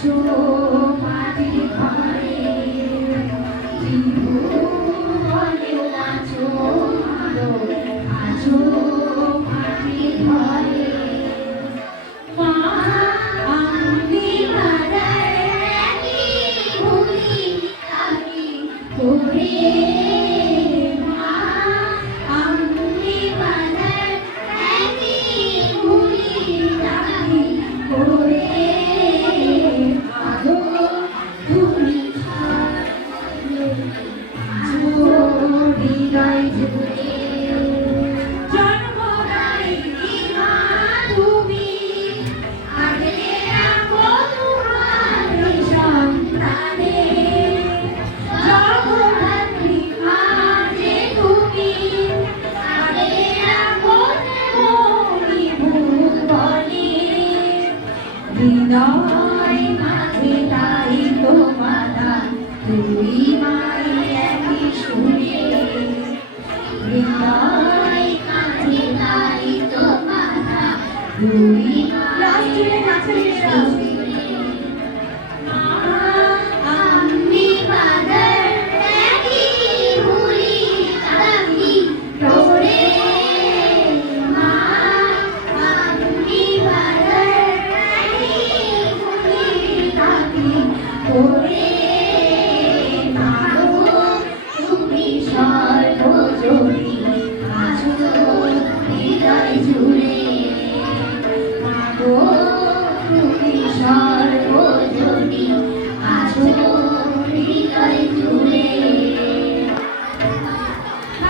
আছো মাটির ঘরে জীবনেও আছো আলো আছো মাটির ঘরে মা আমি মাদারি ভুলি আমি করে মা আমি মাদারি ভুলি আমি করে হৃদয় মাঝে তাই তো মাতা তুই মাই একই শুনে হৃদয় মাঝে তাই তো মাতা তুই মাই একই শুনে